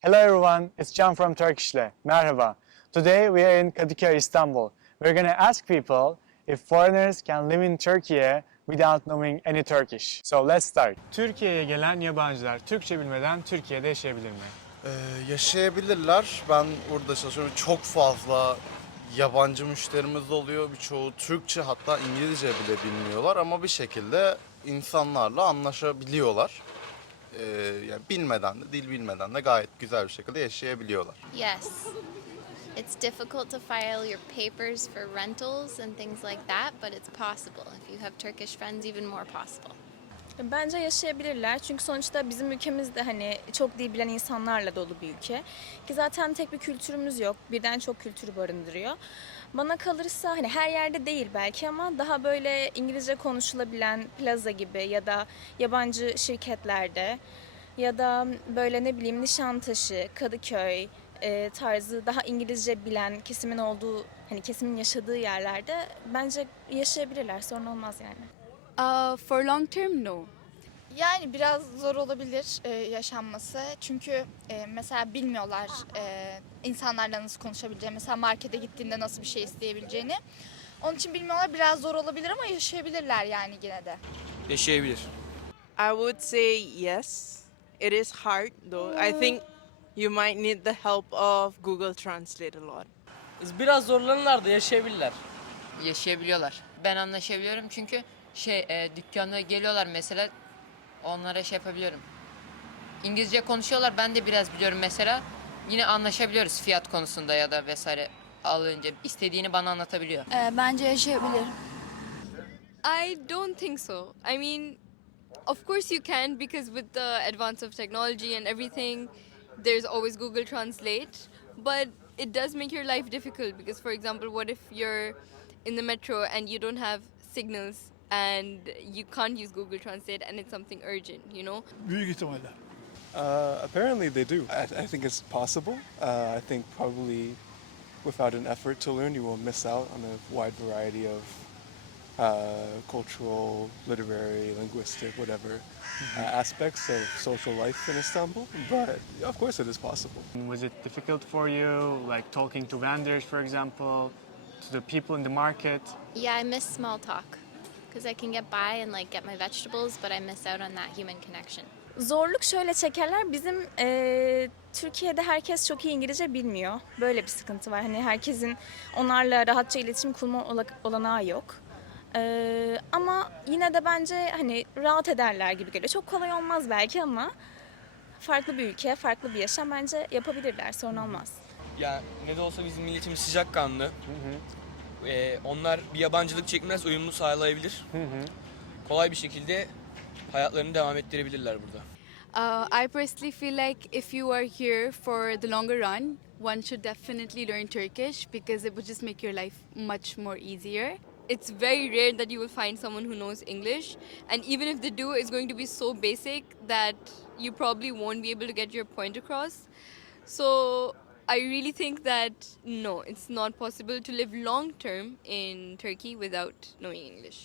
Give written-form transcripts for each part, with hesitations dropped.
Hello everyone, it's Can from Turkishle. 𝗪𝗁𝗏. Today we are in 𝗃𝗶𝗱𝗶𝗀, Istanbul. We're gonna ask people if foreigners can live in Turkey without knowing any Turkish. So let's start. Türkiye'ye gelen yabancılar Türkçe bilmeden Türkiye'de yaşayabilir mi? Yaşayabilirler. Ben burada çalışıyorum. Çok fazla yabancı müşterimiz oluyor. Birçoğu Türkçe hatta İngilizce bile bilmiyorlar ama bir şekilde insanlarla anlaşabiliyorlar. Yani bilmeden de, dil bilmeden de gayet güzel bir şekilde yaşayabiliyorlar. Yes. It's difficult to file your papers for rentals and things like that, but it's possible. If you have Turkish friends, even more possible. Bence yaşayabilirler çünkü sonuçta bizim ülkemiz de hani çok dil bilen insanlarla dolu bir ülke. Ki zaten tek bir kültürümüz yok, birden çok kültürü barındırıyor. Bana kalırsa hani her yerde değil belki ama daha böyle İngilizce konuşulabilen plaza gibi ya da yabancı şirketlerde ya da böyle ne bileyim Nişantaşı, Kadıköy tarzı daha İngilizce bilen kesimin olduğu hani kesimin yaşadığı yerlerde bence yaşayabilirler, sorun olmaz yani. For long term, no. Yani biraz zor olabilir yaşanması. Çünkü mesela bilmiyorlar insanlarla nasıl konuşabileceğini. Mesela markete gittiğinde nasıl bir şey isteyebileceğini. Onun için bilmiyorlar, biraz zor olabilir ama yaşayabilirler yani yine de. Yaşayabilir. I would say yes. It is hard though. I think you might need the help of Google Translate a lot. Biraz zorlanırlar da yaşayabilirler. Yaşayabiliyorlar. Ben anlaşabiliyorum çünkü dükkana geliyorlar mesela, onlara yapabiliyorum. İngilizce konuşuyorlar, ben de biraz biliyorum mesela. Yine anlaşabiliyoruz fiyat konusunda ya da vesaire, alınca istediğini bana anlatabiliyor. Bence yaşayabilir. I don't think so. I mean, of course you can, because with the advance of technology and everything, there's always Google Translate. But it does make your life difficult because, for example, what if you're in the metro and you don't have signals and you can't use Google Translate and it's something urgent, you know? Büyük ihtimalle. Apparently they do. I think it's possible. I think probably without an effort to learn, you will miss out on a wide variety of cultural, literary, linguistic, whatever aspects of social life in Istanbul. But of course, it is possible. Was it difficult for you, like talking to vendors, for example, to the people in the market? Yeah, I miss small talk because I can get by and like get my vegetables, but I miss out on that human connection. Zorluk şöyle çekerler. Bizim Türkiye'de herkes çok iyi İngilizce bilmiyor. Böyle bir sıkıntı var. Hani herkesin onlarla rahatça iletişim kurma olanağı yok. Ama yine de bence hani rahat ederler gibi geliyor. Çok kolay olmaz belki ama farklı bir ülke, farklı bir yaşam, bence yapabilirler. Sorun olmaz. Ya ne de olsa bizim milletimiz sıcakkanlı. Onlar bir yabancılık çekmez, uyumlu sağlayabilir. Kolay bir şekilde hayatlarını devam ettirebilirler burada. I personally feel like if you are here for the longer run, one should definitely learn Turkish because it would just make your life much more easier. It's very rare that you will find someone who knows English, and even if they do, it's going to be so basic that you probably won't be able to get your point across. So I really think that no, it's not possible to live long term in Turkey without knowing English.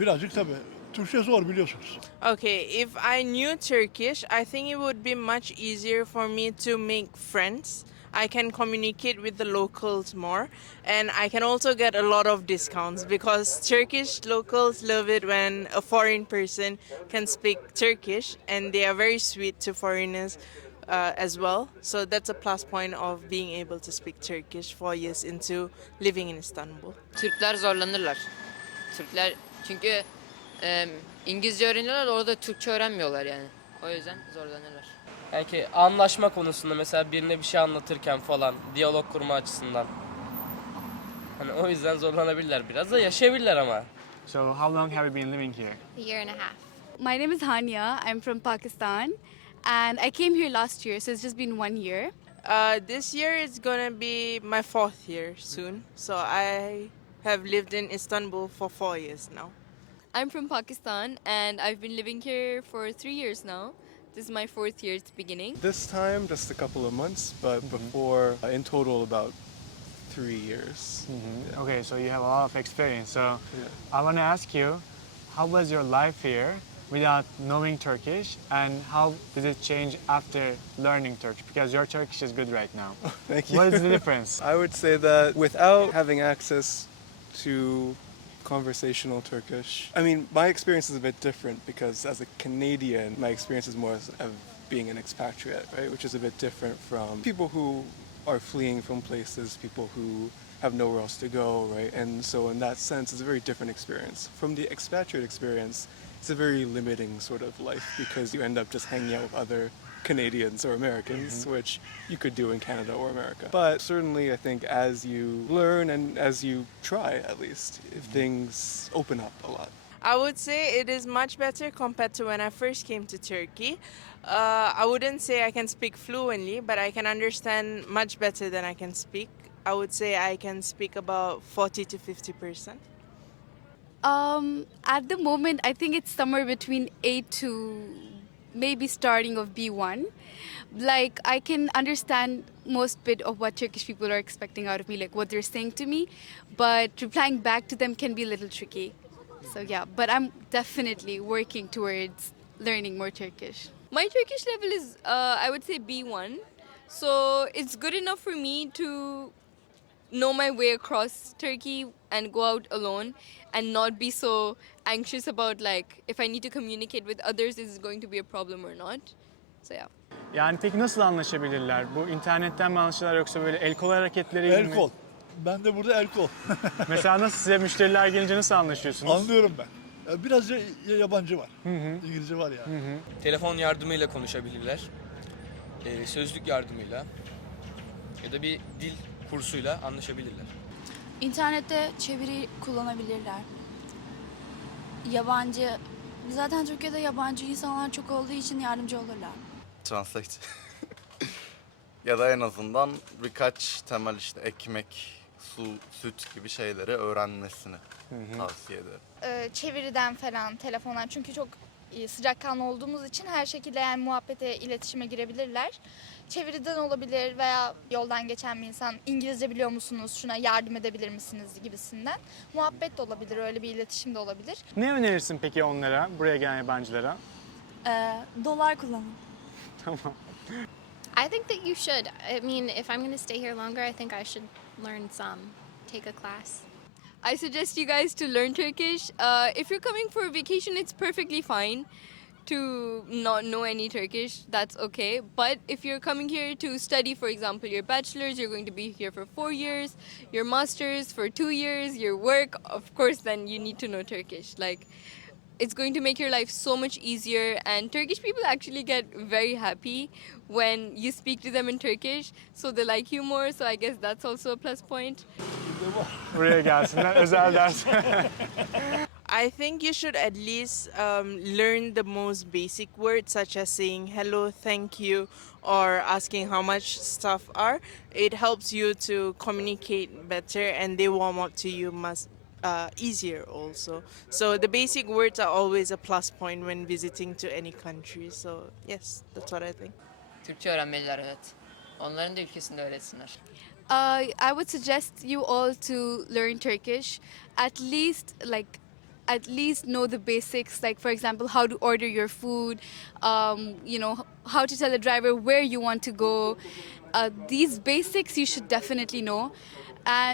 Birazcık tabii. Türkçe zor biliyorsunuz. Okay, if I knew Turkish, I think it would be much easier for me to make friends. I can communicate with the locals more, and I can also get a lot of discounts because Turkish locals love it when a foreign person can speak Turkish, and they are very sweet to foreigners as well. So that's a plus point of being able to speak Turkish 4 years into living in Istanbul. Türkler zorlanırlar. Türkler çünkü İngilizce öğreniyorlar, orada Türkçe öğrenmiyorlar yani. O yüzden zorlanırlar. Belki anlaşma konusunda mesela birine bir şey anlatırken falan, diyalog kurma açısından. Hani o yüzden zorlanabilirler, biraz da yaşayabilirler ama. So how long have you been living here? A year and a half. My name is Hania. I'm from Pakistan, and I came here last year, so it's just been 1 year. This year is gonna be my 4th year soon, so I have lived in Istanbul for 4 years now. I'm from Pakistan and I've been living here for 3 years now. This is my 4th year at the beginning. This time, just a couple of months, but before, in total, about 3 years. Okay, so you have a lot of experience. So I want to ask you, how was your life here without knowing Turkish, and how did it change after learning Turkish? Because your Turkish is good right now. Thank you. What is the difference? I would say that without having access to conversational Turkish, I mean, my experience is a bit different because as a Canadian, my experience is more of being an expatriate, right? Which is a bit different from people who are fleeing from places, people who have nowhere else to go, right? And so in that sense, it's a very different experience. From the expatriate experience, it's a very limiting sort of life because you end up just hanging out with other Canadians or Americans, which you could do in Canada or America. But certainly I think as you learn and as you try at least, if things open up a lot. I would say it is much better compared to when I first came to Turkey. I wouldn't say I can speak fluently, but I can understand much better than I can speak. I would say I can speak about 40 to 50%. At the moment, I think it's somewhere between 8 to maybe starting of B1. Like, I can understand most bit of what Turkish people are expecting out of me, like what they're saying to me, but replying back to them can be a little tricky. So yeah, but I'm definitely working towards learning more Turkish. My Turkish level is, I would say B1. So it's good enough for me to know my way across Turkey and go out alone and not be so anxious about like if I need to communicate with others, is it going to be a problem or not? So yeah. Yani peki nasıl anlaşabilirler? Bu internetten mi anlaşırlar yoksa böyle el kol hareketleriyle mi? El kol. Ben de burada el kol. Mesela nasıl, size müşteriler gelince nasıl anlaşıyorsunuz? Anlıyorum ben. Biraz yabancı var. İngilizce var yani. Telefon yardımıyla konuşabilirler. Sözlük yardımıyla ya da bir dil kursuyla anlaşabilirler. İnternette çeviri kullanabilirler. Yabancı, zaten Türkiye'de yabancı insanlar çok olduğu için yardımcı olurlar. Translate. Ya da en azından birkaç temel işte ekmek, su, süt gibi şeyleri öğrenmesini tavsiye ederim. Çeviriden falan, telefondan, çünkü çok sıcakkanlı olduğumuz için her şekilde yani muhabbete, iletişime girebilirler. Çeviriden olabilir veya yoldan geçen bir insan İngilizce biliyor musunuz, şuna yardım edebilir misiniz gibisinden. Muhabbet de olabilir, öyle bir iletişim de olabilir. Ne önerirsin peki onlara, buraya gelen yabancılara? Dolar kullanın. Tamam. I think that you should. I mean, if I'm going to stay here longer, I think I should learn some, take a class. I suggest you guys to learn Turkish. If you're coming for a vacation, it's perfectly fine to not know any Turkish. That's okay. But if you're coming here to study, for example, your bachelor's, you're going to be here for 4 years, your master's for 2 years, your work, of course, then you need to know Turkish. Like, it's going to make your life so much easier, and Turkish people actually get very happy when you speak to them in Turkish, so they like you more, so I guess that's also a plus point. Buraya gelsinler, özel ders. I think you should at least learn the most basic words, such as saying hello, thank you, or asking how much stuff are. It helps you to communicate better, and they warm up to you easier also. So the basic words are always a plus point when visiting to any country. So yes, that's what I think. Türkçe öğrenmeliler, evet. Onların da ülkesinde öğretsinler. I would suggest you all to learn Turkish, at least know the basics, like for example how to order your food, how to tell a driver where you want to go. These basics you should definitely know.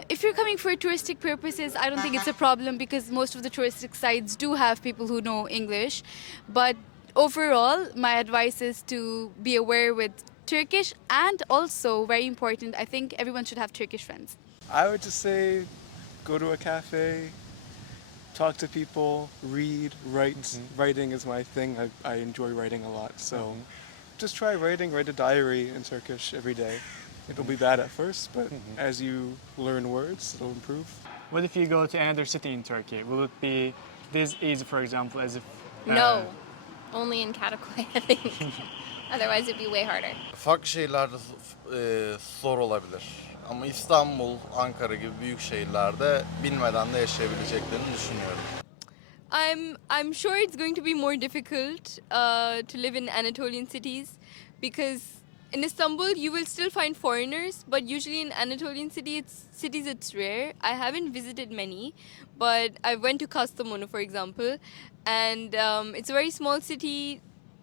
If you're coming for touristic purposes, I don't think it's a problem because most of the touristic sites do have people who know English. But overall, my advice is to be aware with Turkish, and also, very important, I think everyone should have Turkish friends. I would just say go to a cafe, talk to people, read, write. Writing is my thing. I enjoy writing a lot. So just try writing, write a diary in Turkish every day. It'll be bad at first, but as you learn words, it'll improve. What if you go to another city in Turkey? Will it be this easy, for example, as if... No, only in 𝗃𝗶𝗱𝗲𝗏, I think. Otherwise it'd be way harder. Farklı şehirlerde zor olabilir. Ama İstanbul, Ankara gibi büyük şehirlerde bilmeden de yaşayabileceklerini düşünüyorum. I'm sure it's going to be more difficult to live in Anatolian cities because in Istanbul you will still find foreigners, but usually in Anatolian cities it's rare. I haven't visited many, but I went to Kastamonu, for example, and it's a very small city,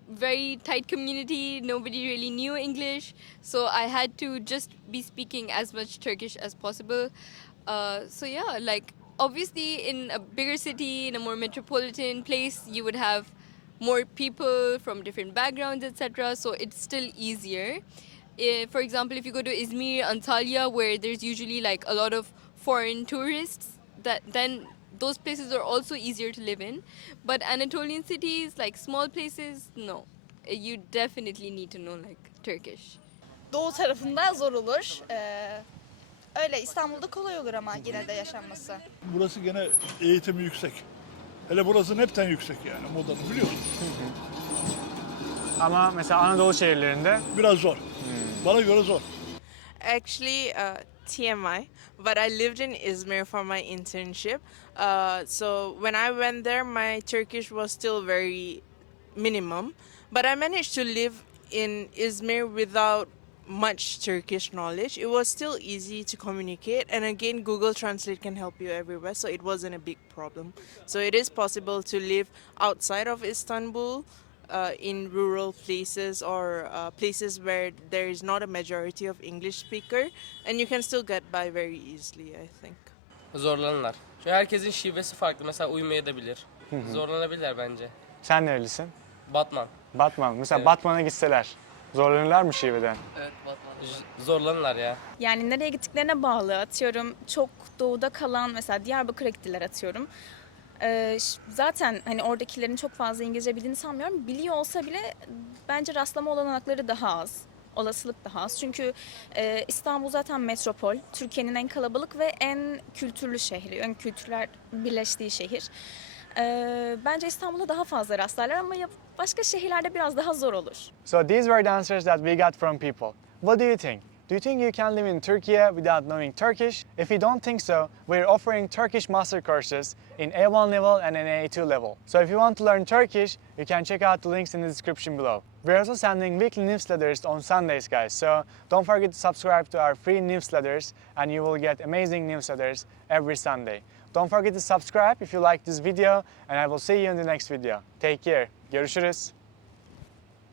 very tight community. Nobody really knew English, so I had to just be speaking as much Turkish as possible. So yeah, like obviously in a bigger city, in a more metropolitan place, you would have more people from different backgrounds, etc. So it's still easier. For example, if you go to İzmir, Antalya, where there's usually like a lot of foreign tourists, then those places are also easier to live in. But Anatolian cities, like small places, no. You definitely need to know like Turkish. Doğu tarafında zor olur. Öyle İstanbul'da kolay olur ama yine de yaşanması. Burası gene eğitimi yüksek. Hele burası hepten yüksek yani modanı biliyorsun. Ama mesela Anadolu şehirlerinde Biraz zor. Bana göre zor. Actually, TMI, but I lived in Izmir for my internship. So when I went there, my Turkish was still very minimum. But I managed to live in Izmir without much Turkish knowledge. It was still easy to communicate, and again, Google Translate can help you everywhere, so it wasn't a big problem. So it is possible to live outside of Istanbul, in rural places or places where there is not a majority of English speaker, and you can still get by very easily, I think. Zorlanırlar. Çünkü herkesin şivesi farklı. Mesela uymayabilir. Zorlanabilirler bence. sen nerelisin? Batman. Batman. Mesela Evet. Batman'a gitseler zorlanırlar mı şiveden? Evet, Batman. Zorlanırlar ya. Yani nereye gittiklerine bağlı. Atıyorum çok doğuda kalan mesela Diyarbakır'a gittiler atıyorum. Zaten hani oradakilerin çok fazla İngilizce bildiğini sanmıyorum. Biliyor olsa bile bence rastlama olanakları daha az. Olasılık daha az. Çünkü İstanbul zaten metropol. Türkiye'nin en kalabalık ve en kültürlü şehri. En kültürler birleştiği şehir. Bence İstanbul'da daha fazla rastlarlar ama başka şehirlerde biraz daha zor olur. So these were the answers that we got from people. What do you think? Do you think you can live in Turkey without knowing Turkish? If you don't think so, we're offering Turkish master courses in A1 level and an A2 level. So if you want to learn Turkish, you can check out the links in the description below. We're also sending weekly newsletters on Sundays, guys, so don't forget to subscribe to our free newsletters and you will get amazing newsletters every Sunday. Don't forget to subscribe if you like this video and I will see you in the next video. Take care. Görüşürüz.